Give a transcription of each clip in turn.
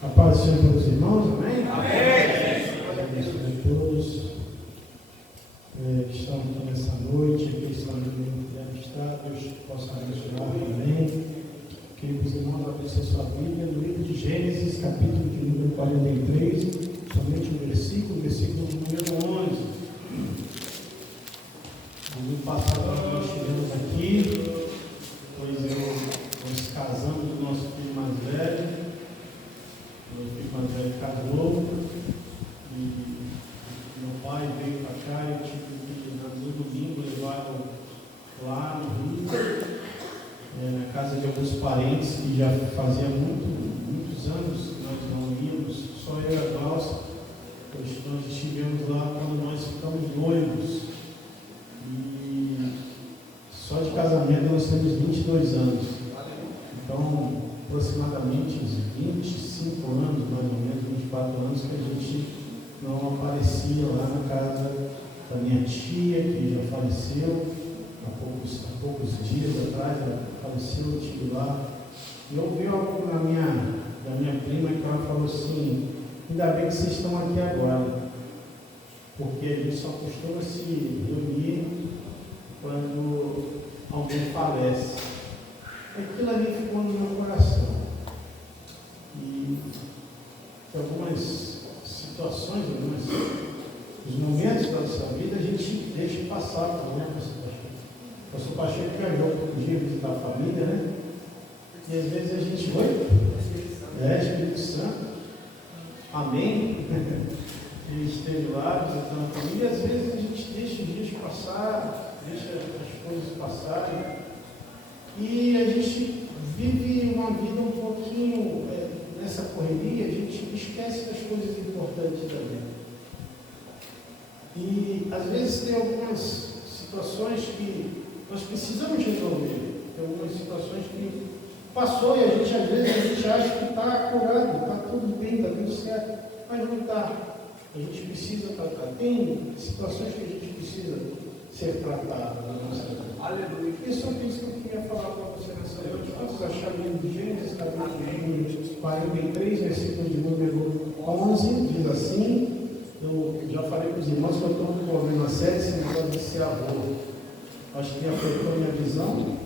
A paz do Senhor pelos irmãos, amém? Amém. Abençoe a todos que estão aqui nessa noite, que estão aqui deve estar, Deus possa abençoar, amém. Queridos irmãos, abençoe sua Bíblia no livro de Gênesis, capítulo de número 43, somente o versículo número 11. No passado nós estivemos aqui, pois nós casamos o nosso filho mais velho. Meu filho mais velho casou e meu pai veio para cá e eu tive que, no domingo, levá-lo lá no Rio, na casa de alguns parentes que já fazia muitos anos que nós não íamos, só eu e a Glaucia, pois nós estivemos lá quando nós ficamos noivos. E só de casamento nós temos 22 anos. Então, aproximadamente uns 25 anos, mais ou menos, 24 anos, que a gente não aparecia lá na casa da minha tia, que já faleceu há poucos dias atrás. Ela faleceu, eu estive lá. E eu ouvi algo da minha prima, que ela falou assim: ainda bem que vocês estão aqui agora, porque a gente só costuma se reunir quando alguém falece. Aquilo ali ficou no meu coração. E algumas situações, os momentos da nossa vida, a gente deixa passar, né, o pastor Pacheco viajou por dia visitar a família, né? E às vezes a gente Espírito Santo, amém? Ele esteve lá visitando a família, e às vezes a gente deixa os dias passar, deixa as coisas passarem. E a gente vive uma vida um pouquinho nessa correria, a gente esquece das coisas importantes também. E às vezes tem algumas situações que nós precisamos resolver, tem algumas situações que passou e às vezes a gente acha que está curado, está tudo bem, está tudo certo, mas não está. A gente precisa tratar. Tem situações que a gente precisa ser tratado na nossa vida. Aleluia. E só isso que eu queria falar para você nessa noite. Vamos achar o livro de Gênesis, capítulo 43, versículo de número 11, diz assim. Eu já falei para os irmãos que eu estou desenvolvendo uma série sem negócio de ser avô. Acho que afetou a minha visão.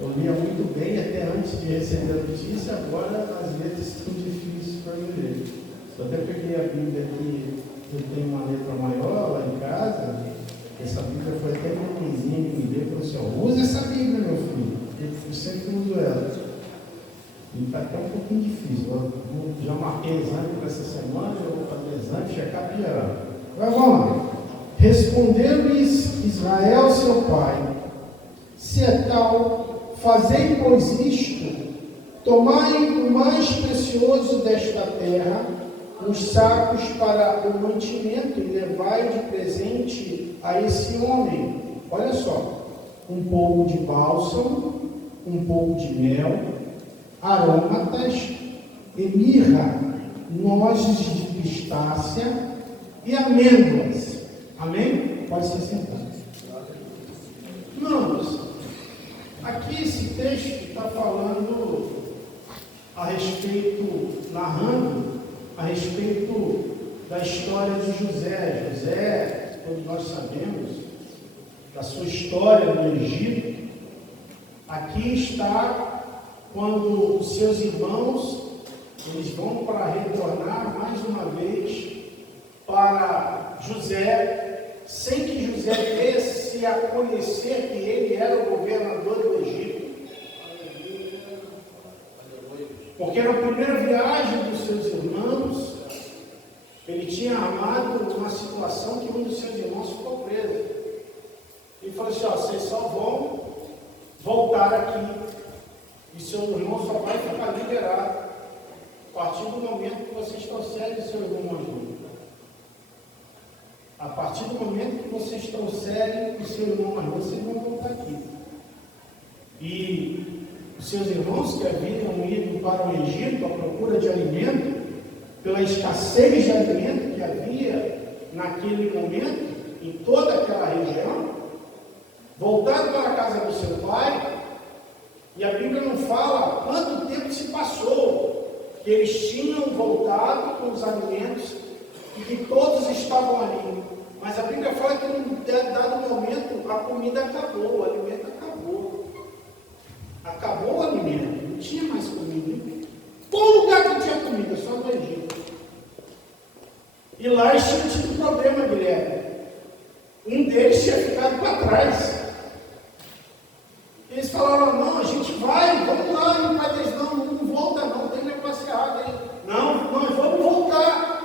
Eu lia muito bem até antes de receber a notícia, agora as letras são difíceis para eu ler. Eu até peguei a Bíblia aqui, eu tenho uma letra maior lá em casa. Essa Bíblia foi até uma mãezinha que me deu e falou assim: usa essa Bíblia, meu filho. Eu sempre uso ela. E está até um pouquinho difícil. Eu já marquei exame para essa semana, eu vou fazer exame, checar geral. Vai, vamos lá. Respondeu-lhes Israel, seu pai: se é tal, fazei, pois, isto: tomai o mais precioso desta terra, os sacos para o mantimento, e levai de presente a esse homem. Olha só: um pouco de bálsamo, um pouco de mel, aromatas e mirra, nozes de pistácia e amêndoas. Amém? Pode se sentar. Irmãos, aqui esse texto está falando a respeito, narrando a respeito da história de José. José, todos nós sabemos da sua história no Egito. Aqui está quando os seus irmãos eles vão para retornar mais uma vez para José, sem que José desse a conhecer que ele era o governador do Egito. Porque na primeira viagem dos seus irmãos, ele tinha armado uma situação que um dos seus irmãos ficou preso. Ele falou assim: vocês só vão voltar aqui e seu irmão só vai ficar liberado a partir do momento que vocês trouxerem seu irmão junto. A partir do momento que vocês trouxerem o seu irmão mais novo, vocês vão voltar aqui. E os seus irmãos que haviam ido para o Egito à procura de alimento, pela escassez de alimento que havia naquele momento, em toda aquela região, voltaram para a casa do seu pai, e a Bíblia não fala quanto tempo se passou, que eles tinham voltado com os alimentos e que todos estavam ali. Mas a Bíblia fala que em dado momento a comida acabou, o alimento acabou. Acabou o alimento, não tinha mais comida. Todo lugar que tinha comida, só no Egito. E lá eles tinham tido problema, Guilherme. Um deles tinha ficado para trás. Eles falaram, não, a gente vai, vamos lá. E o pai deles, não volta não, tem negócio errado aí. Não, nós vamos voltar.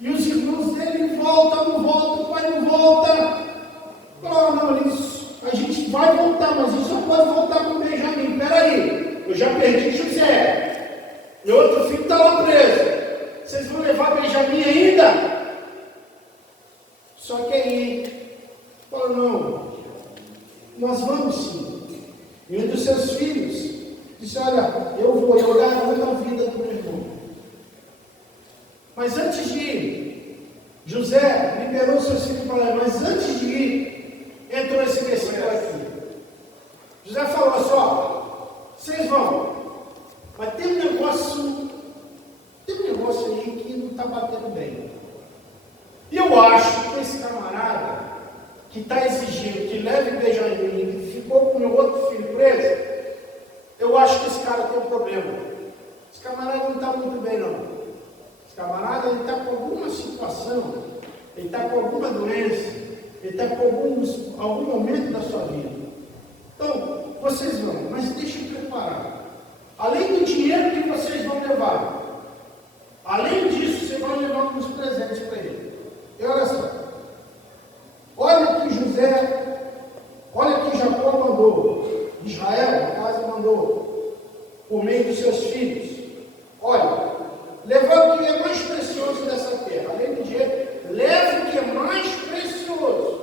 E os irmãos dele voltam, não voltam, o pai não volta. Falaram, não, a gente vai voltar, mas a gente só pode voltar com o Benjamim. Peraí, eu já perdi José. E outro filho está lá preso. Vocês vão levar Benjamim ainda? Só que aí, falaram, não, nós vamos sim. E um dos seus filhos disse, olha, eu garanto a vida do meu irmão. Mas antes de ir, José liberou seus filhos para lá, mas antes de ir, entrou esse versículo aqui. José falou assim, ó, vocês vão, mas tem um negócio aí que não está batendo bem. E eu acho que esse camarada que está exigindo que leve Benjamim, que ficou com o meu outro filho preso, eu acho que esse cara tem um problema. Esse camarada não está muito bem, não. Esse camarada está com alguma situação, ele está com alguma doença, ele está com algum momento da sua vida. Então, vocês vão, mas deixem preparar. Além do dinheiro que vocês vão levar, além disso, você vai levar uns presentes para ele. E olha só, olha que Jacó mandou, Israel, no caso, mandou, por meio dos seus filhos. Olha, leva o que é mais precioso dessa terra, além do dinheiro, leva o que é mais precioso.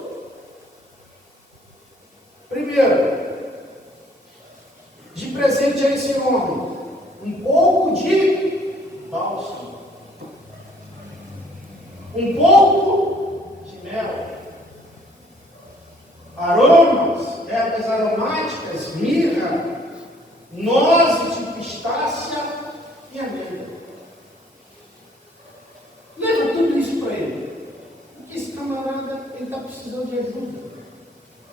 Primeiro, de presente a esse homem, um pouco de bálsamo, um pouco de mel, aromas, ervas aromáticas, mirra, nozes de pistácia e amêndoa. Leva tudo isso para ele, porque esse camarada está precisando de ajuda,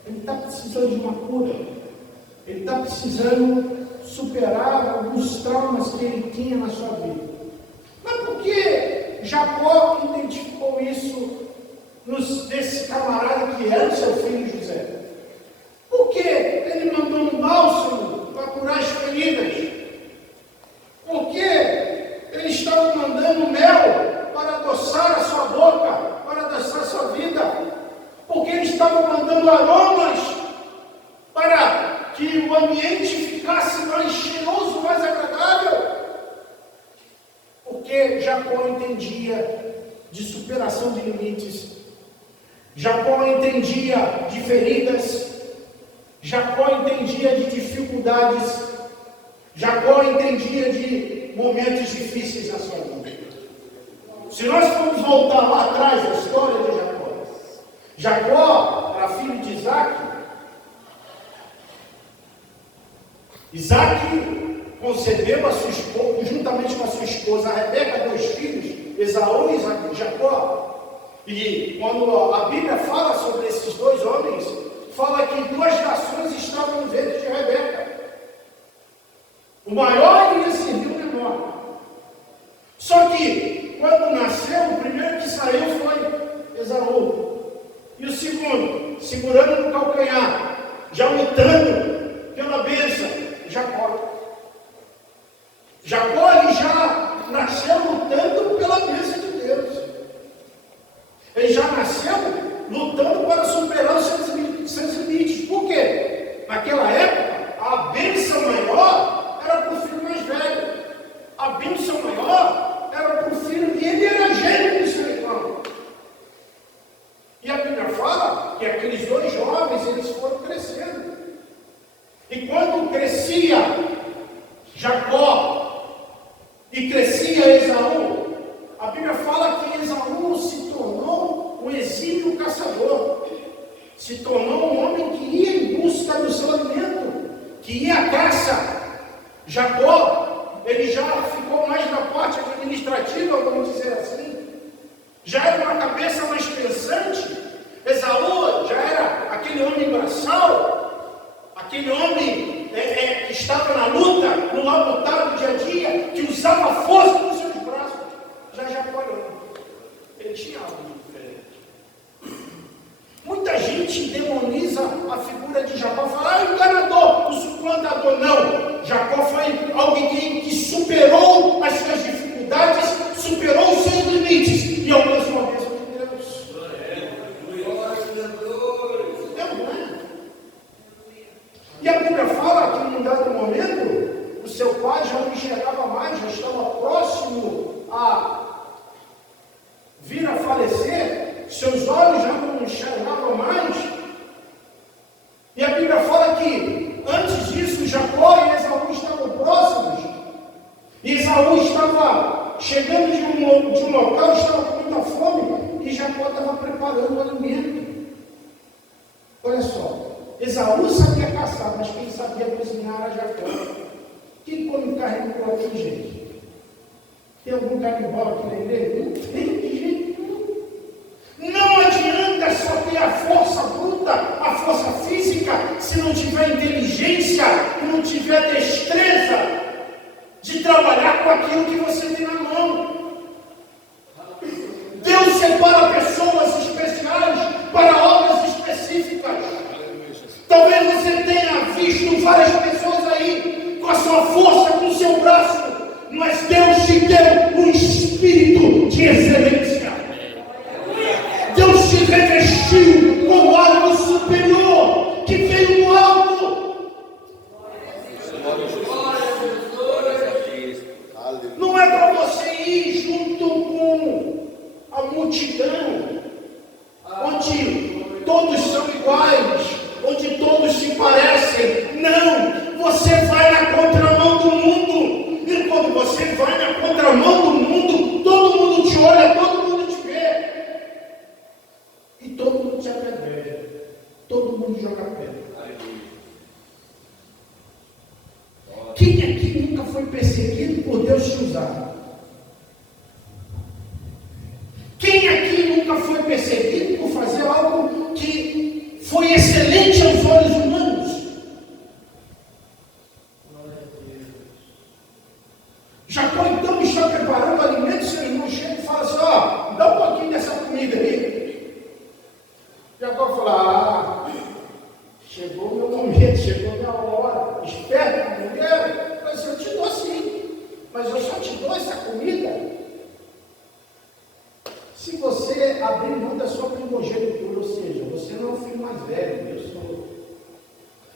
ele está precisando de uma cura, ele está precisando superar alguns traumas que ele tinha na sua vida. Mas por que Jacó identificou isso desse camarada que era o seu filho José? Por que ele mandou um bálsamo para curar as feridas? Por que ele estava mandando mel para adoçar a sua boca, para adoçar a sua vida? Por que ele estava mandando aromas para que o ambiente ficasse mais cheiroso, mais agradável? Porque Jacó entendia de superação de limites, Jacó entendia de feridas, Jacó entendia de dificuldades, Jacó entendia de momentos difíceis na sua vida. Se nós formos voltar lá atrás da história de Jacó era filho de Isaac. Isaac concebeu a sua esposa, juntamente com a sua esposa Rebeca, 2 filhos, Esaú e Jacó. E quando a Bíblia fala sobre esses 2 homens, fala que 2 nações estavam no ventre de Rebeca. O maior iria servir o menor. Só que, quando nasceu, o primeiro que saiu foi Esaú. E o segundo, segurando no calcanhar, já lutando pela bênção, Jacó. Jacó, ele já nasceu lutando pela bênção de Deus. Ele já nasceu lutando para superar os seus limites. Por quê? Naquela época, a bênção maior era para o filho mais velho. A bênção maior era para o filho, e ele era gênio do seu irmão. E a Bíblia fala que aqueles 2 jovens, eles foram crescendo. E quando crescia Jacó e crescia Esaú, a Bíblia fala que Esaú se tornou um exímio caçador, se tornou um homem que ia em busca do seu alimento, que ia à caça. Jacó, ele já ficou mais na parte administrativa, vamos dizer assim. Já era uma cabeça mais pensante. Esaú já era aquele homem braçal, aquele homem que estava na luta, no labutar do dia a dia, que usava a força dos seus braços. Já Jacó não. Ele tinha algo diferente. Muita gente demoniza a figura de Jacó, fala, o enganador, o suplantador. Não, Jacó foi alguém que superou as suas dificuldades, superou os seus limites e alcançou a bênção de Deus. E a Bíblia fala que em um dado momento, o seu pai já não enxergava mais, já estava próximo a vir a falecer, seus olhos já não enxergavam mais. E a Bíblia fala que antes disso Jacó e Esaú estavam próximos. E Esaú estava chegando de um local, estava com muita fome, e Jacó estava preparando o alimento. Olha só, Esaú sabia caçar, mas quem sabia cozinhar era Jacó. Quem come carne crua aqui, gente? Tem algum canibal aqui na igreja? Não tem de jeito nenhum. Não adianta só ter a força bruta, a força física, se não tiver inteligência, não tiver destreza de trabalhar com aquilo que você tem na mão. Deus separa pessoas especiais para obras específicas. Talvez você tenha visto várias pessoas aí com a sua força, com o seu braço, mas Deus te deu um espírito de excelência. Deus te revestiu com algo superior que veio do alto. Não é para você ir junto com a multidão, onde todos são iguais, onde todos se parecem. Não, você vai na contramão do mundo. E quando você vai na contramão do mundo, todo mundo te olha, todo mundo te vê. E todo mundo te apedreja. Todo mundo joga pedra. Quem aqui nunca foi perseguido por Deus te usar? Quem aqui nunca foi perseguido por fazer algo que foi excelente aos olhos humanos? Jacó então está preparando o alimento, seu irmão chega e fala assim, dá um pouquinho dessa comida aí. Jacó fala, chegou o meu momento, chegou a minha hora, espera, não quero, mas eu te dou sim, mas eu só te dou essa comida se você abrir mão da sua primogenitura, ou seja, você não é o filho mais velho, eu sou.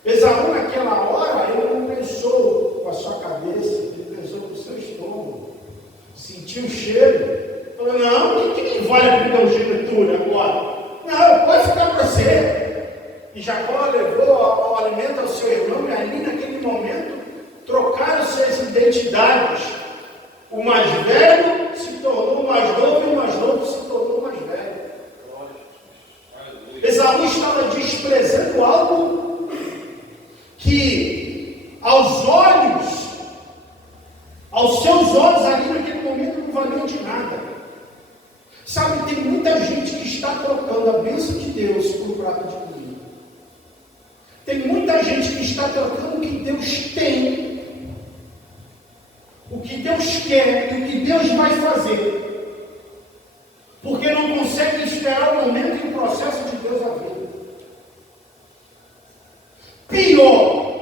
Esaú naquela hora, ele não pensou com a sua cabeça, ele pensou com o seu estômago, sentiu o cheiro, falou, não, o que me vale a primogenitura agora? Não, pode ficar para você. E Jacó levou o alimento ao seu irmão, e ali naquele momento, trocaram suas identidades. O mais velho se tornou o mais novo, e o mais novo se tornou o mais velho. Esaú estava desprezando algo que aos seus olhos ali naquele momento não valia de nada. Sabe, tem muita gente que está trocando a bênção de Deus por um prato de comida. Tem muita gente que está trocando o que Deus tem, o que Deus quer e o que Deus vai fazer, porque não consegue esperar o momento e o processo de Deus a vida. Pior,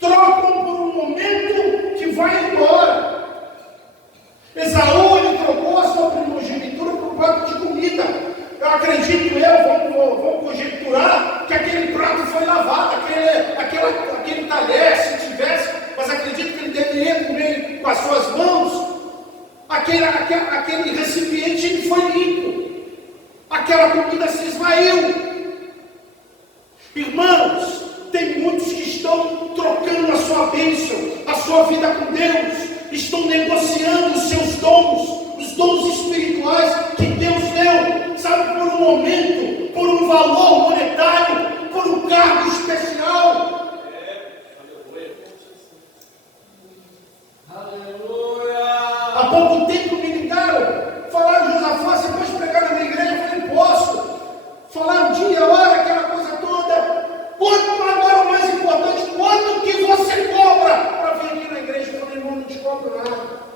trocam por um momento que vai embora. Esaú, ele trocou a sua primogenitura por um prato de comida. Eu acredito, vamos conjecturar que aquele prato foi lavado, aquele talher, se tivesse, mas acredito que ele deveria comer com as suas mãos. Aquele recipiente ele foi limpo, aquela comida se esvaiu. Irmãos, tem muitos que estão trocando a sua bênção, a sua vida com Deus, estão negociando os seus dons, os dons espirituais que Deus deu, sabe, por um momento, por um valor monetário, por um cargo especial. Há pouco tempo me ligaram, falaram: Josafá, você pode pregar na minha igreja? Eu falei: posso. Falaram dia, hora, aquela coisa toda. Quanto, agora o mais importante, quanto que você cobra para vir aqui na igreja? Eu falei: irmão, não te cobro nada. Eu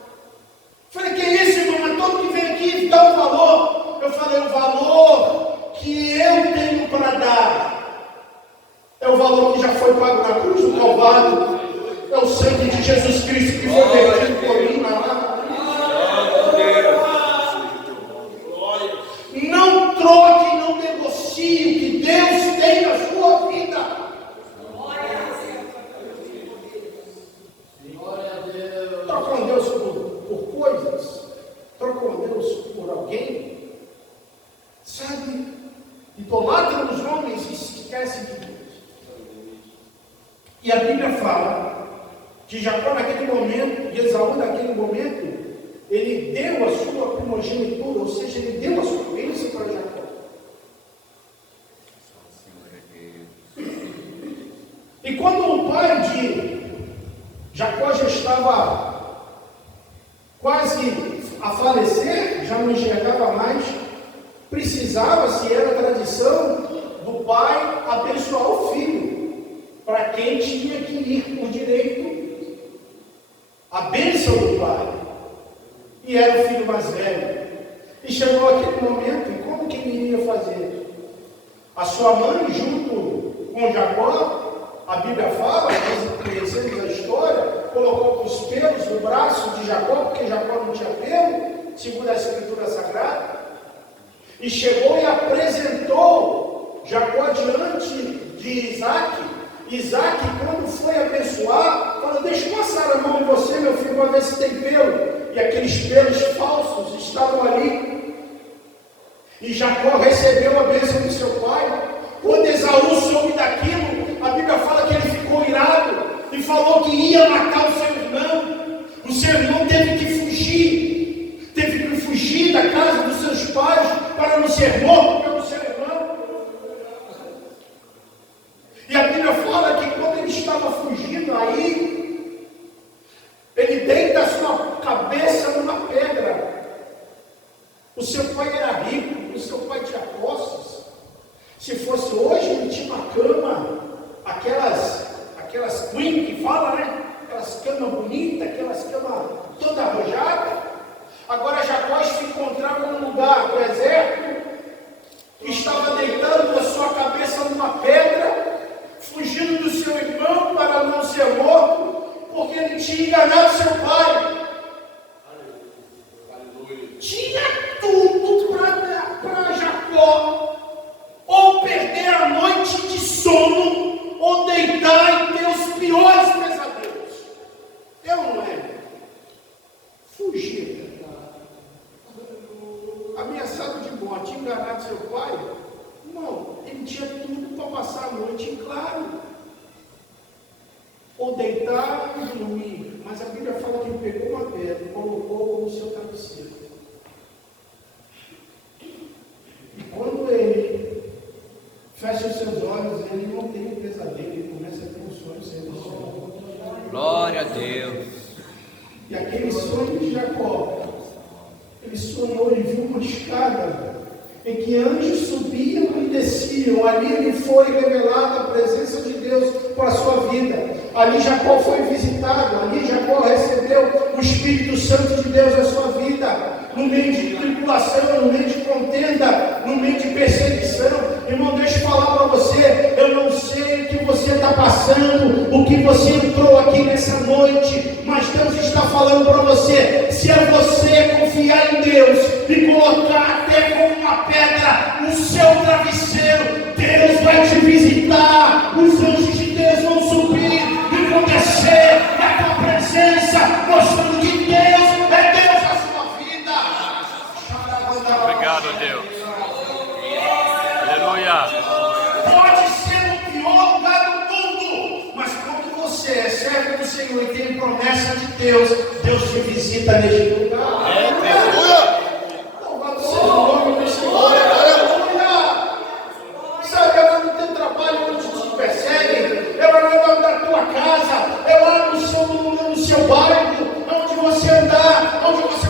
falei: que isso, irmão? Mas todo que vem aqui dá um valor. Eu falei: o valor que eu tenho para dar é o valor que já foi pago na cruz do Calvário. É o sangue de Jesus Cristo que foi vertido por mim lá. Não troque, não negocie o que Deus tem na sua vida. Troca com Deus por coisas, troca com Deus por alguém, sabe? Idolatram os homens e se esquecem de Deus. E a Bíblia fala que Jacó naquele momento, e Esaú naquele momento, ele deu a sua primogenitura, ou seja, ele deu a sua bênção para Jacó. E quando o pai de Jacó já estava quase a falecer, já não enxergava mais, precisava, se era tradição do pai, abençoar o filho, para quem tinha que ir por direito, a bênção do pai. E era o filho mais velho. E chegou aquele momento, e como que ele iria fazer? A sua mãe, junto com Jacó, a Bíblia fala, nós conhecemos a história, colocou os pelos no braço de Jacó, porque Jacó não tinha pelo, segundo a Escritura Sagrada, e chegou e apresentou Jacó diante de Isaac. Isaac, quando foi abençoar, falou: deixa eu passar a mão em você, meu filho, para ver se tem pelo. E aqueles pelos falsos estavam ali. E Jacó recebeu a bênção do seu pai. Quando Esaú soube daquilo, a Bíblia fala que ele ficou irado e falou que ia matar o seu irmão. O seu irmão teve que fugir da casa dos seus pais para não ser morto pelo seu irmão. E a Bíblia fala que quando ele estava fugindo aí, ele deita a sua cabeça numa pedra. O seu pai era rico, o seu pai tinha posses. Se fosse hoje, ele tinha uma cama, aquelas queen que fala, né? Aquelas camas bonitas, aquelas camas toda arrojadas. Agora Jacó se encontrava num lugar do deserto, estava deitando a sua cabeça numa pedra, fugindo do seu irmão para não ser morto, porque ele tinha enganado seu pai. Tinha tudo para Jacó, ou perder a noite de sono, ou deitar e ter os piores pesadelos. Eu não é. Fugir. Ameaçado de morte, enganado seu pai. Não, ele tinha tudo para passar a noite em claro, ou deitar e dormir. Mas a Bíblia fala que ele pegou uma pedra e colocou como seu travesseiro. E quando ele fecha os seus olhos, ele não tem um pesadelo, ele começa a ter um sonho sem do Senhor. Glória a Deus. E aquele sonho de Jacó, ele sonhou, ele viu uma escada em que anjos subiam e desciam. Ali ele foi revelada a presença de Deus para a sua vida. Ali Jacó foi visitado, ali Jacó recebeu o Espírito Santo de Deus na sua vida. No meio de tribulação, no meio de contenda, no meio de perseguição. Irmão, deixa eu falar para você, eu não sei o que você está passando, o que você entrou aqui nessa noite, mas Deus está falando para você, se é você confiar em Deus e colocar até como uma pedra no seu travesseiro, Deus vai te visitar, os anjos de Deus vão subir e vão descer na tua presença, mostrando que Deus é Deus na sua vida. Obrigado, Deus. Aleluia. Pode ser o pior lugar do mundo, mas quando você é servo do Senhor e tem promessa de Deus, Deus te visita neste lugar. Aleluia. Louvado seja o nome do Senhor. Aleluia. Sabe, é lá no teu trabalho onde te perseguem, é lá na tua casa, é lá no seu bairro, onde você andar, onde você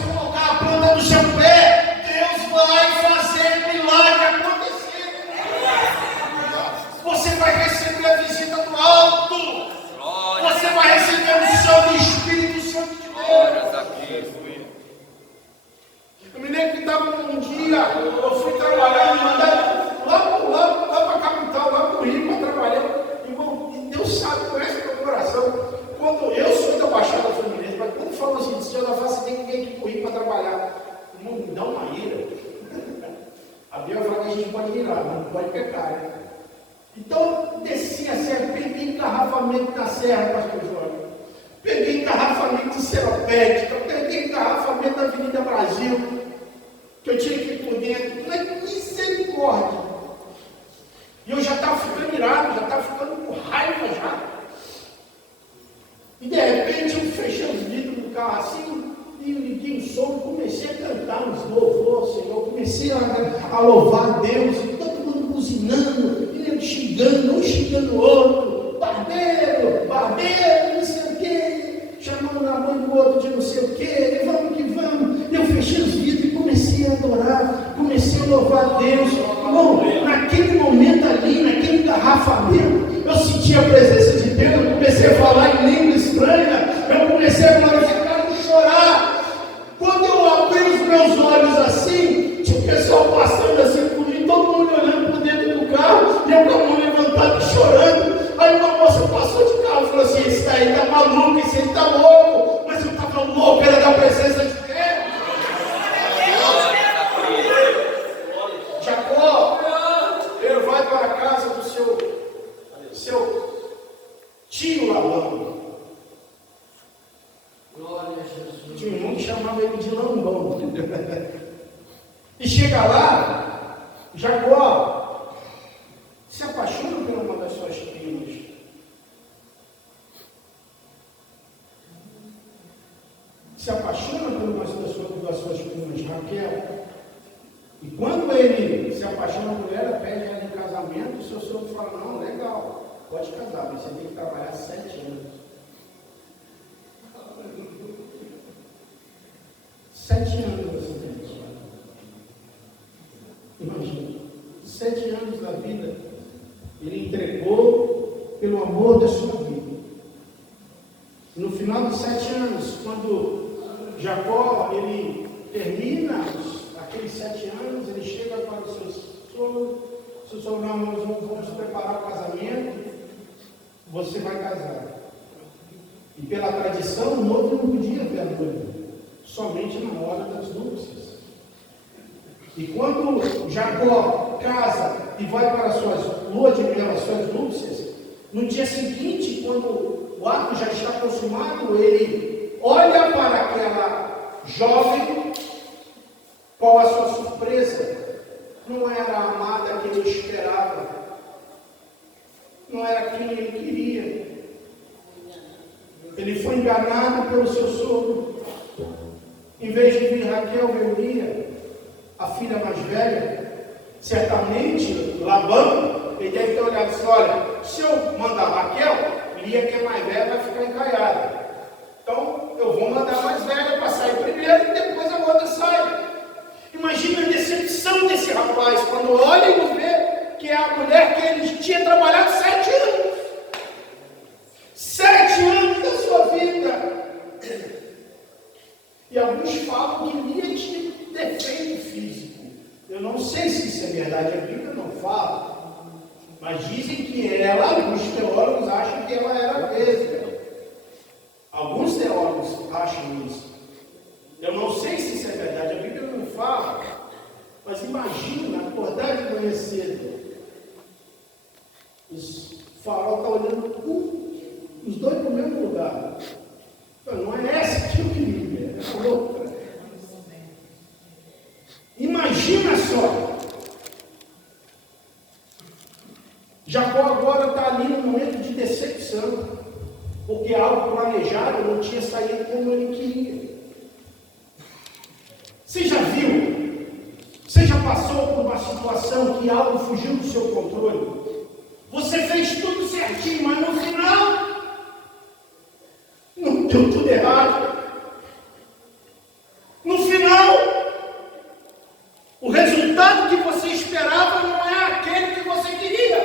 fala, você tem que correr para trabalhar. Irmão, me dá uma ira. A Bíblia fala que a gente pode irar, não pode pecar. Né? Então, desci a serra, peguei engarrafamento na serra, pastor Jorge. Peguei engarrafamento de Seropédica, peguei engarrafamento da Avenida Brasil, que eu tinha que ir por dentro. Mas misericórdia. E eu já estava ficando irado, já estava ficando com raiva já. E de repente eu fechei os vidros do carro assim, e liguei o som, comecei a cantar uns louvores, Senhor, comecei a louvar a Deus, e todo mundo buzinando, e xingando, um xingando o outro, barbeiro, não sei o quê, chamando na mão do outro de não sei o quê, vamos que vamos. E eu fechei os vidros e comecei a adorar, comecei a louvar a Deus. Bom, naquele momento ali, naquele engarrafamento, eu senti a presença de Deus, eu comecei a falar em língua estranha, eu comecei a glorificar e chorar. Quando eu abri os meus olhos assim, tinha o pessoal passando assim por mim, todo mundo olhando por dentro do carro, e eu com a mão levantada e chorando. Aí uma moça passou de carro e falou assim: esse daí está maluco, esse aí está louco. Mas eu estava louco, era da presença de Deus. Jacó, ele vai para a casa do seu tio Labão. Tinha um irmão que chamava ele de Lambão. E chega lá, Jacó se apaixona por uma das suas primas. Se apaixona por uma das suas primas, Raquel. E quando ele se apaixona por ela, pede ela em casamento, o seu sogro fala: não, legal, pode casar, mas você tem que trabalhar 7 anos. 7 anos você tem que trabalhar. Imagina, 7 anos da vida, ele entregou pelo amor da sua vida. No final dos 7 anos, quando Jacó, ele termina aqueles 7 anos, ele chega para o seu sogro: não, nós vamos preparar o casamento, você vai casar. E pela tradição, o noivo não podia ver a noiva, somente na hora das núpcias. E quando Jacó casa e vai para as suas luas de mel, as suas núpcias, no dia seguinte, quando o ato já está consumado, ele olha para aquela jovem. Qual a sua surpresa? Não era a amada que ele esperava, não era quem ele queria. Ele foi enganado pelo seu sogro. Em vez de vir Raquel, veio Lia, a filha mais velha. Certamente Labão, ele deve ter olhado e disse: olha, se eu mandar Raquel, Lia, que é mais velha, vai ficar encaiada. Então eu vou mandar a mais velha para sair primeiro e depois a outra sai. Imagina a decepção desse rapaz quando olha e vê que é a mulher que ele tinha trabalhado 7 anos. 7 anos da sua vida. E alguns falam que Lia tinha defeito físico. Eu não sei se isso é verdade, a Bíblia não fala. Mas dizem que ela, alguns teólogos acham que ela era lésbica. Alguns teólogos acham isso. Eu não sei se isso é verdade, a Bíblia não fala, mas imagina acordar de manhã cedo, os farol estão olhando os dois para o mesmo lugar. Não é essa que eu queria, é outra. Imagina só, Jacó agora está ali no momento de decepção, porque algo planejado não tinha saído como ele queria. Você já viu? Você já passou por uma situação que algo fugiu do seu controle? Você fez tudo certinho, mas no final não deu tudo errado. No final, o resultado que você esperava não é aquele que você queria.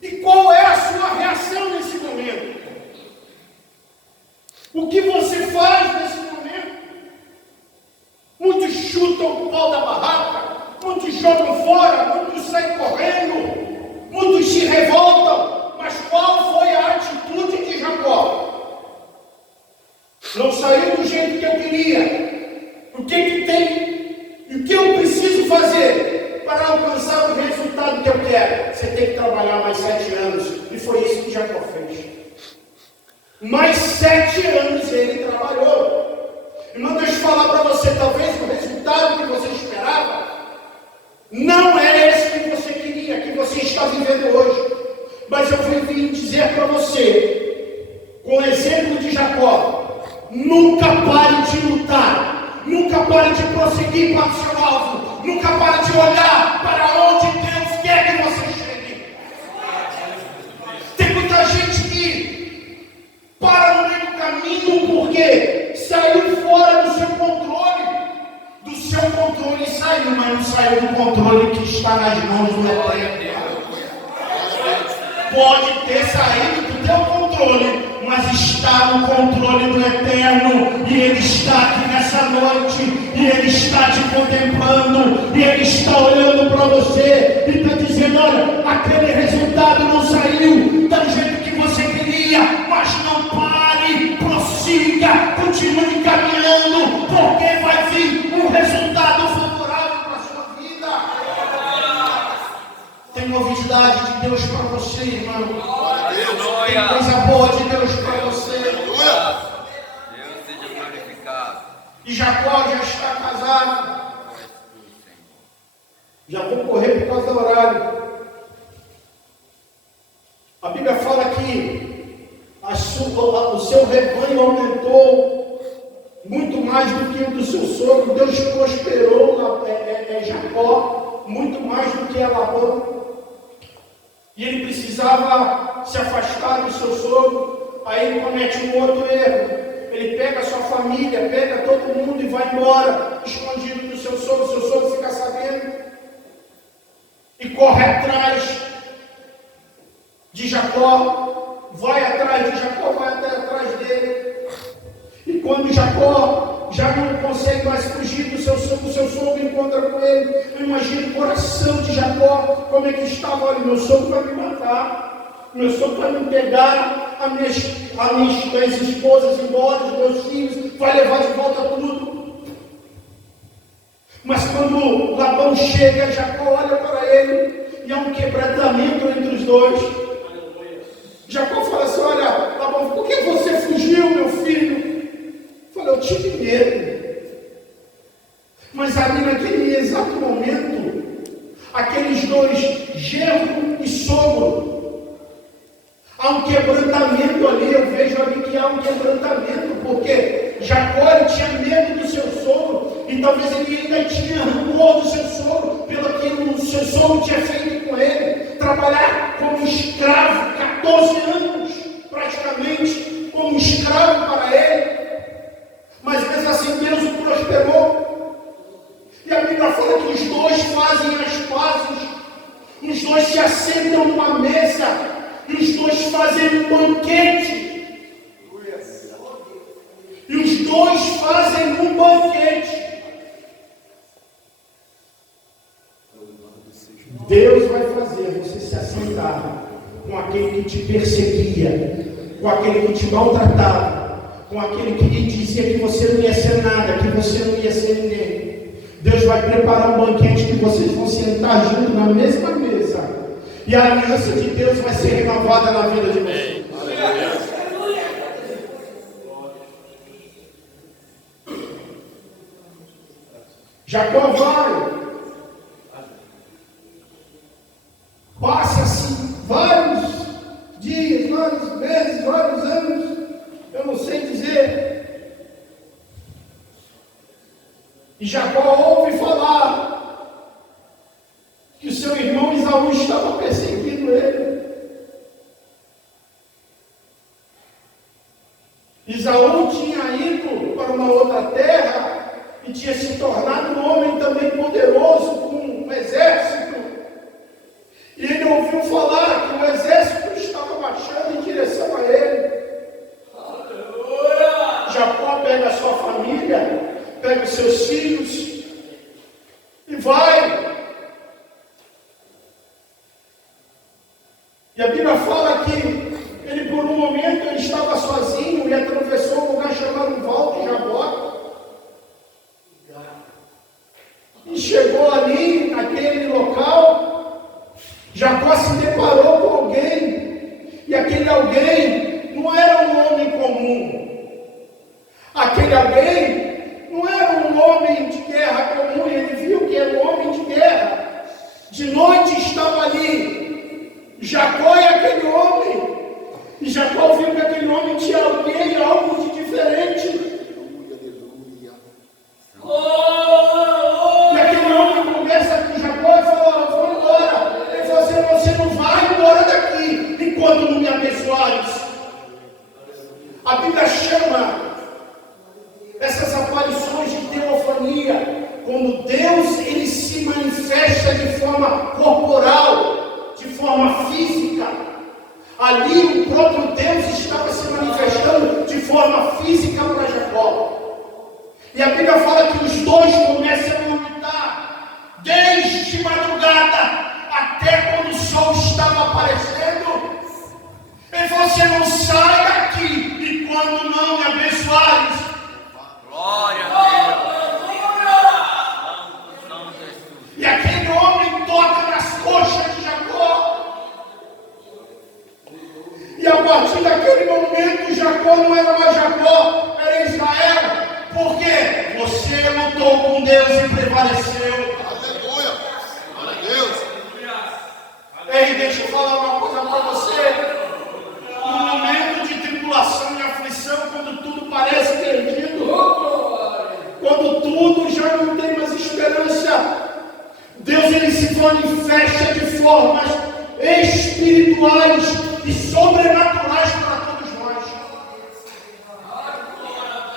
E qual é a sua reação nesse momento? O que você faz nesse momento? Muitos chutam o pau da barraca, muitos jogam fora, muitos saem correndo, muitos se revoltam. Mas qual foi a atitude de Jacó? você tem que trabalhar mais 7 anos. E foi isso que Jacó fez. Mais 7 anos ele trabalhou. Irmão, deixa eu falar para você, talvez o resultado que você esperava não é esse que você queria, que você está vivendo hoje. Mas eu vim dizer para você, com o exemplo de Jacó, nunca pare de lutar, nunca pare de prosseguir para o seu alvo, nunca pare de olhar para onde Deus quer que você chegue. Tem muita gente que para no meio do caminho porque saiu fora do seu controle. Do seu controle saiu, mas não saiu do controle que está nas mãos do Eterno. Pode ter saído do teu controle, mas está no controle do Eterno, e Ele está aqui nessa noite, e Ele está te contemplando, e Ele está olhando para você, e está dizendo, olha, aquele resultado não saiu do jeito que você queria, mas não pare, prossiga, continue caminhando, porque vai vir um resultado favorável para a sua vida. Tem novidade de Deus para você, irmão. Tem coisa boa de Deus para você. Deus seja glorificado. E Jacó já está casado. Já vou correr por causa do horário. A Bíblia fala que o seu rebanho aumentou muito mais do que o do seu sogro. Deus prosperou Jacó muito mais do que Labão. E ele precisava se afastar do seu sogro. Aí ele comete um outro erro. Ele pega a sua família, pega todo mundo e vai embora, escondido do seu sogro. Seu sogro fica sabendo e corre atrás de Jacó, vai atrás de Jacó, vai até atrás dele. E quando Jacó já não consegue mais fugir do seu sogro encontra com ele. Eu imagino o coração de Jacó, como é que estava. Olha, meu sogro vai me matar, meu sogro vai me pegar, as minhas esposas embora, os meus filhos, vai levar de volta tudo. Mas quando Labão chega, Jacó olha para ele, e há um quebrantamento entre os dois. Jacó fala assim, olha, Labão, por que você fugiu, meu filho? Eu tive medo, mas ali naquele exato momento, aqueles dois, genro e sogro, há um quebrantamento ali. Eu vejo ali que há um quebrantamento, porque Jacó tinha medo do seu sogro, e talvez ele ainda tinha rancor do seu sogro, pelo que o seu sogro tinha feito com ele, trabalhar como escravo, 14 anos praticamente, como escravo para ele. Mas mesmo assim Deus o prosperou. E a Bíblia fala que os dois fazem as pazes. Os dois se assentam numa mesa. E os dois fazem um banquete. E os dois fazem um banquete. Deus vai fazer você se assentar com aquele que te perseguia, com aquele que te maltratava, com aquele que lhe dizia que você não ia ser nada, que você não ia ser ninguém. Deus vai preparar um banquete que vocês vão sentar junto na mesma mesa, e a aliança de Deus vai ser renovada na vida de vocês. Jacó vai, passa-se vários dias, vários meses, vários anos, eu não sei dizer. E Jacó ouve falar que o seu irmão Esaú estava perseguindo ele. Esaú tinha ido para uma outra terra e tinha se tornado um homem também poderoso, com um exército. E ele ouviu falar que o exército estava marchando em direção a ele. Jacó pega a sua família, pega os seus filhos e vai. E a Bíblia fala que ele, por um momento, ele estava sozinho e atravessou um lugar chamado Val de Jaboque. E chegou ali, naquele local, Jacó se alguém não era um homem comum. Aquele alguém não era um homem de guerra comum. Ele viu que era um homem de guerra. De noite estava ali Jacó e aquele homem. E Jacó viu que aquele homem tinha algo de diferente. E aquele homem conversa com Jacó e fala: vamos embora. Ele falou assim: você não vai embora daqui enquanto não me abençoares. A Bíblia chama essas aparições de teofania, quando Deus ele se manifesta de forma corporal, de forma física. Ali o próprio Deus estava se manifestando de forma física para Jacó. E a Bíblia fala que os dois começam a lutar desde madrugada até quando o sol estava aparecendo. Ele falou: você não sai daqui e quando não me abençoares. Glória a Deus. E aquele homem toca nas coxas de Jacó. E a partir daquele momento Jacó não era mais Jacó, era Israel. Porque você lutou com Deus e prevaleceu. Aleluia! Glória a Deus! Ei, deixa eu falar uma coisa para você. No momento de tribulação e aflição, quando tudo parece perdido, quando tudo já não tem mais esperança, Deus ele se manifesta de formas espirituais e sobrenaturais para todos nós.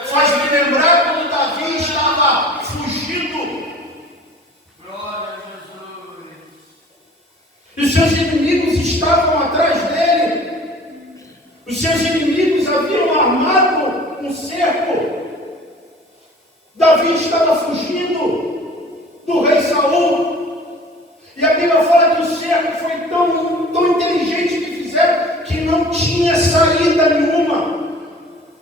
Faz me lembrar quando Davi estava fugindo. Glória a Jesus. E seus inimigos estavam atrás dele. Os seus inimigos haviam armado um cerco. Davi estava fugindo do rei Saul. E a Bíblia fala que o cerco foi tão inteligente que fizeram que não tinha saída nenhuma.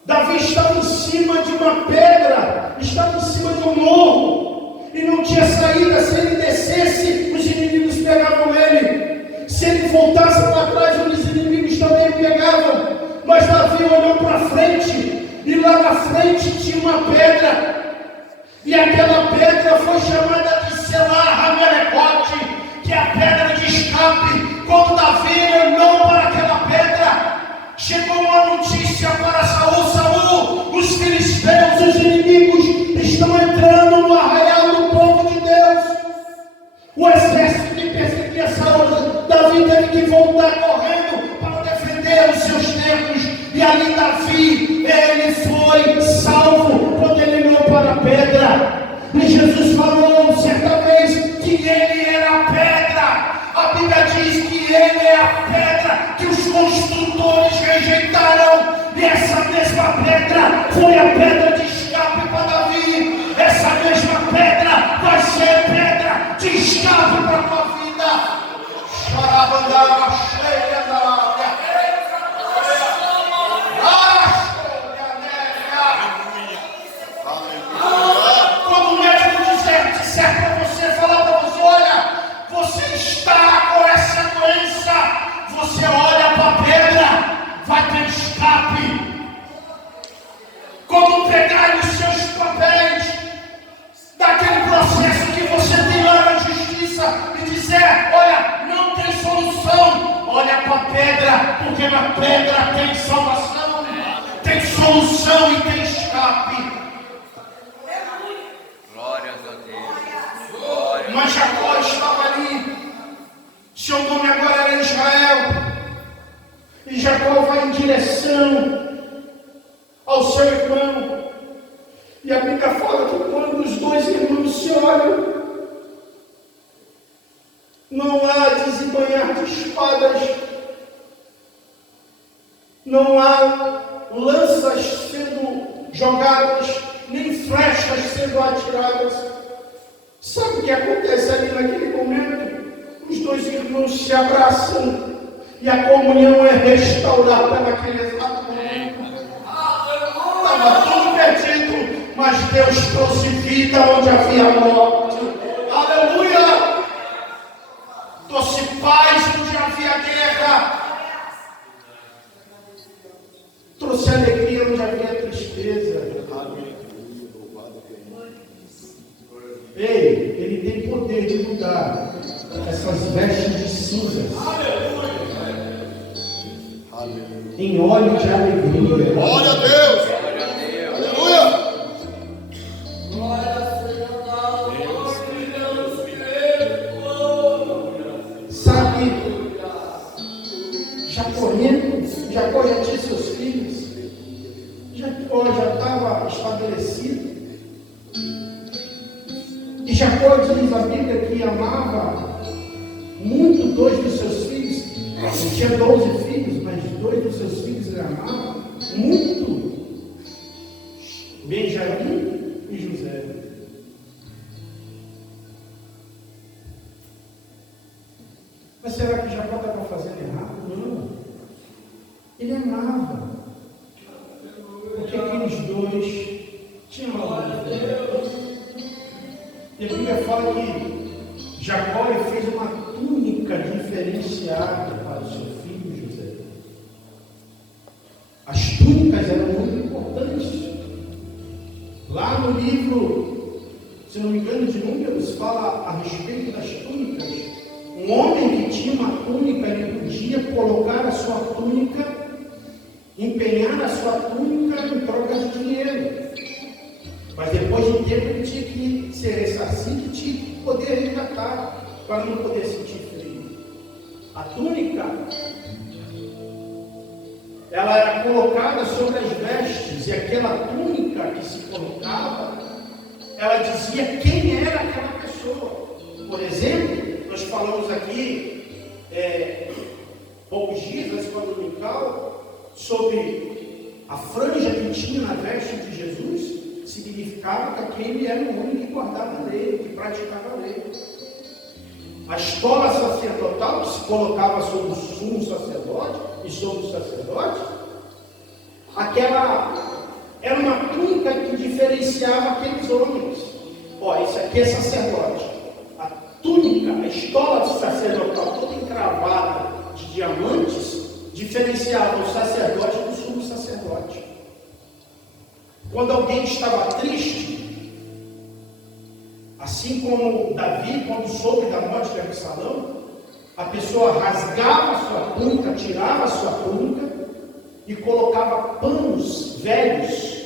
Davi estava em cima de uma pedra, estava em cima de um morro, e não tinha saída. Se ele descesse, os inimigos pegavam ele. Se ele voltasse para trás, os inimigos também o pegavam. Mas Davi olhou para frente, e lá na frente tinha uma pedra, e aquela pedra foi chamada de Selah Hamelecote, que é a pedra de escape. Quando Davi olhou para aquela pedra, chegou uma notícia para Saul: Saul, os filisteus, os inimigos, estão entrando no arraial do povo de Deus. O exército que perseguia Saul, Davi teve que voltar correndo para defender os seus termos. E ali Davi, ele foi salvo quando ele olhou para a pedra. E Jesus falou certa vez que ele era a pedra. A Bíblia diz que ele é a pedra que os construtores rejeitaram. E essa mesma pedra foi a pedra de escape para Davi. Essa mesma pedra vai ser pedra de escape para a tua vida. Xarabandava cheia da área. Quando o médico disser para você, falar para você: olha, você está com essa doença, você olha para a pedra, vai ter escape. Quando pegar os seus papéis daquele processo que você tem lá na justiça e dizer: olha, não tem solução, olha para a pedra, porque na pedra tem salvação, tem solução e tem escape. Glórias a Deus. Glória. Mas Jacó estava ali, seu nome agora era Israel, e Jacó vai em direção ao seu irmão, e a Bíblia fala que quando os dois irmãos se olham, não há desembanhar de espadas, não há lanças sendo jogadas, nem flechas sendo atiradas. Sabe o que acontece ali naquele momento? Os dois irmãos se abraçam e a comunhão é restaurada naquele exato momento. Estava tudo perdido, mas Deus trouxe vida onde havia morte. Aleluia! Trouxe paz onde havia guerra. trouxe alegria onde havia tristeza. Ei, ele tem poder de mudar essas vestes de cinzas em óleo de alegria. Glória a Deus. Aleluia. Sabe, Jacó já tinha seus filhos, Jacó já estava estabelecido. E Jacó diz a Bíblia que amava muito dois dos seus filhos. Ele tinha 12 filhos, mas dois dos seus filhos ele amava muito: Benjamim e José. Mas será que Jacó estava fazendo errado? Não. Ele amava. Porque aqueles dois tinham amor. E a Bíblia fala que Jacó fez uma túnica diferenciada para o seu filho José. As túnicas eram muito importantes. Lá no livro, se não me engano, de Números, fala a respeito das túnicas. Um homem que tinha uma túnica, ele podia colocar a sua túnica, empenhar a sua túnica em troca de dinheiro. Mas depois de um tempo ele tinha que ser ressarcido, tinha que poder resgatar, para não poder sentir frio. A túnica, ela era colocada sobre as vestes, e aquela túnica que se colocava, ela dizia quem era aquela pessoa. Por exemplo, nós falamos aqui, poucos dias, na escola dominical, sobre a franja que tinha na veste de Jesus. Significava que aquele era um homem que guardava a lei, que praticava a lei. A estola sacerdotal que se colocava sobre o sumo sacerdote e sobre o sacerdote, aquela era uma túnica que diferenciava aqueles homens. Esse aqui é sacerdote. A túnica, a estola sacerdotal toda encravada de diamantes, diferenciava o sacerdote do sumo sacerdote. Quando alguém estava triste, assim como Davi, quando soube da morte de Absalão, a pessoa rasgava a sua túnica, tirava a sua túnica e colocava panos velhos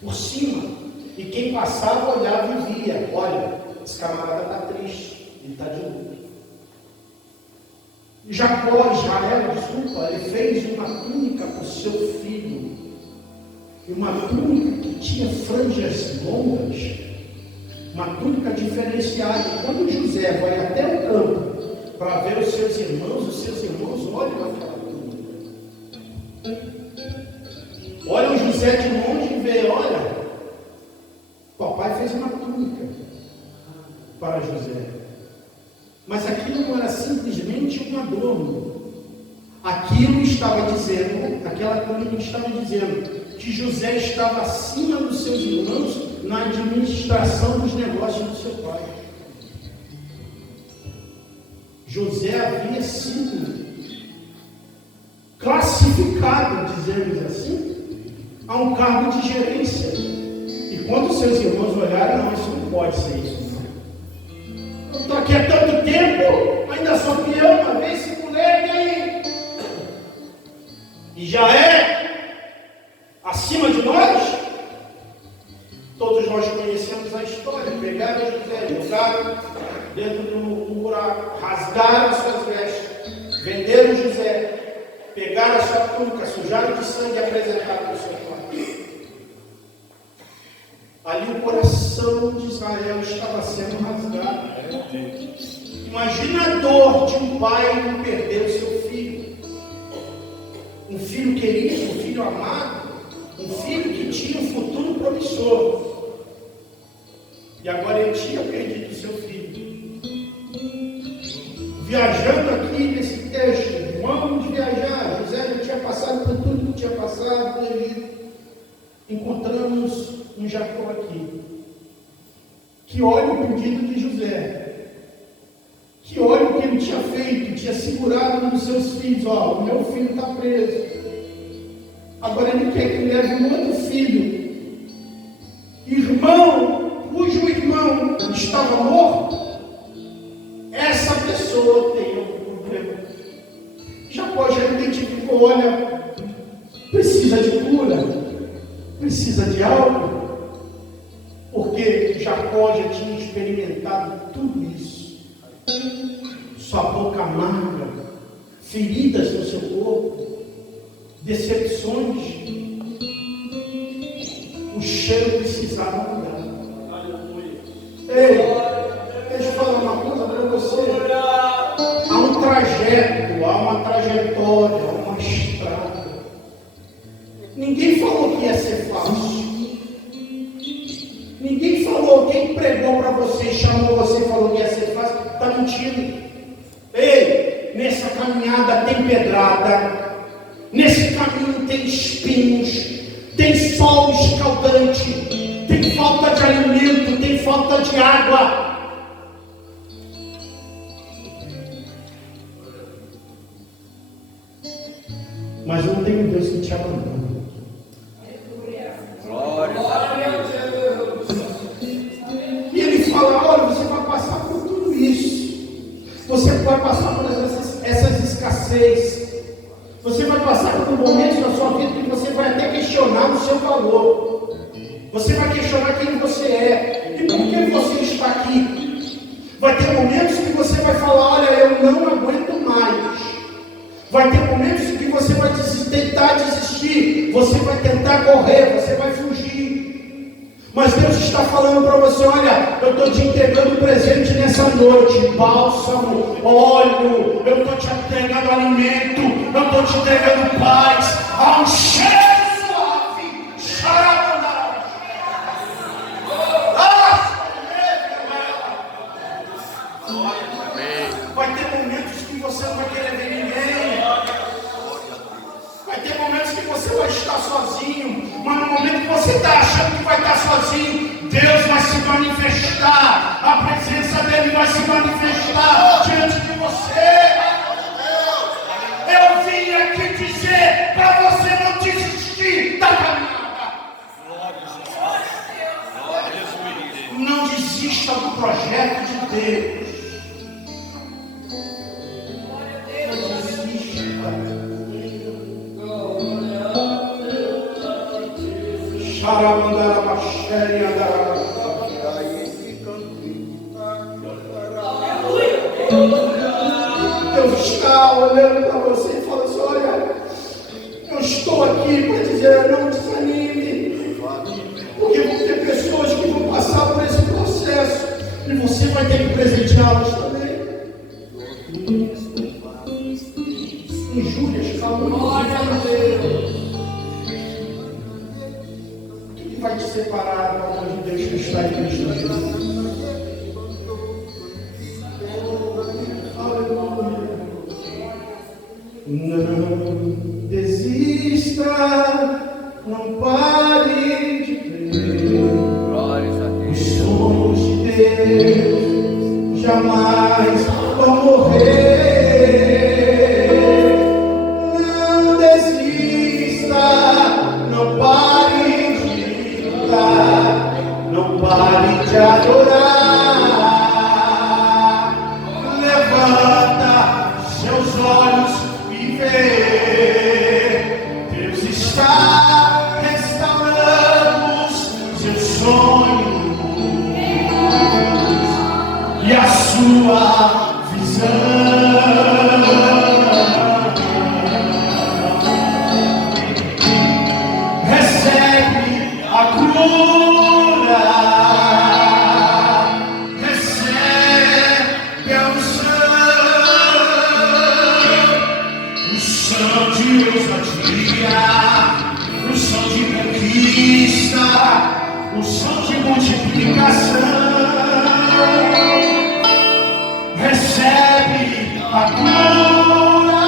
por cima. E quem passava olhava e via: olha, esse camarada está triste, ele está de luto. Israel, ele fez uma túnica para o seu filho. Uma túnica que tinha franjas longas, uma túnica diferenciada. E quando José vai até o campo para ver os seus irmãos olham aquela túnica. Olham José de longe e vê: olha, papai fez uma túnica para José. Mas aquilo não era simplesmente um adorno. Aquilo estava dizendo, aquela túnica estava dizendo que José estava acima dos seus irmãos na administração dos negócios do seu pai. José havia sido classificado, dizemos assim, a um cargo de gerência. E quando seus irmãos olharam: não, isso não pode ser isso. Não. Eu estou aqui há tanto tempo, ainda sou peão, uma vez esse moleque aí. E já é acima de nós. Todos nós conhecemos a história. Pegaram José, jogaram dentro do buraco, rasgaram as suas vestes, venderam José, pegaram a sua túnica, sujaram de sangue e apresentaram para o seu pai. Ali o coração de Israel estava sendo rasgado. Imagina a dor de um pai que perdeu o seu filho. Um filho querido, um filho amado. Um filho que tinha um futuro promissor. E agora ele tinha perdido o seu filho. Viajando aqui nesse texto, vamos viajar. José já tinha passado por tudo que tinha passado no Egito. Encontramos um Jacó aqui, que olha o pedido de José, que olha o que ele tinha feito, tinha segurado nos seus filhos: o meu filho está preso. Agora ele quer que leve um outro filho, irmão, cujo irmão estava morto. Essa pessoa tem algum problema. Jacó já identificou, olha, precisa de cura, precisa de algo, porque Jacó já tinha experimentado tudo isso. Sua boca amarga, feridas no seu corpo, decepções. O cheiro precisava mudar. Ei, deixa eu falar uma coisa para você. Há um trajeto, há uma trajetória, há uma estrada. Ninguém falou que ia ser fácil. Ninguém falou, quem pregou para você, chamou você e falou que ia ser fácil, está mentindo. Ei, nessa caminhada tem pedrada, nesse caminho tem espinhos, tem sol escaldante, tem falta de alimento, tem falta de água. Mas eu não tenho Deus que te abandona. Glória a Deus. E ele fala, olha, você vai passar por tudo isso. Você vai passar por essas escassez. Você vai passar por momentos na sua vida que você vai até questionar o seu valor. Você vai questionar quem você é. E por que você está aqui? Vai ter momentos que você vai falar, olha, eu não aguento mais. Vai ter momentos que você vai tentar desistir. Você vai tentar correr, você vai fugir. Mas Deus está falando para você, olha, eu estou te entregando presente nessa noite, bálsamo, óleo, eu estou te entregando alimento, eu estou te entregando paz, há um cheiro suave, xarabandá. Vai ter momentos que você não vai querer ver ninguém. Vai ter momentos que você vai estar sozinho, mas no momento que você está achando que vai estar sozinho, Deus vai se manifestar, a presença dele vai se manifestar diante de você. Eu vim aqui dizer para você não desistir da caminhada. Não desista do projeto de Deus. Deus está olhando para você e fala assim, olha, eu estou aqui para dizer, não desanime, porque vão ter pessoas que vão passar por esse processo e você vai ter que presenteá-las também. Injúrias, calúnias, vai te separar do amor de Deus que está em Cristo Jesus. Aleluia. Não desista, não pare de crer. Glória a Os Deus. sonhos de Deus jamais vão morrer. Não desista, não pare. Não pare de adorar. Levanta seus olhos e vê. Deus está restaurando os seus sonhos e a sua visão. Recebe a cura, recebe a unção de ousadia, unção de conquista, unção de multiplicação. Recebe a cura,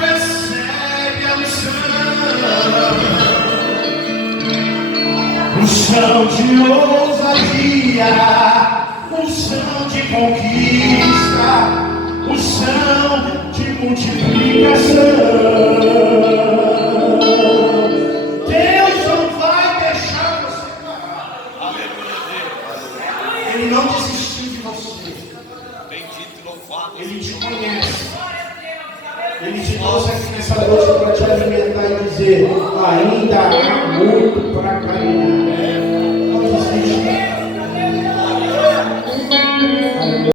recebe a unção de ousadia, unção de conquista, unção de multiplicação. dizer, ainda há muito para caminhar.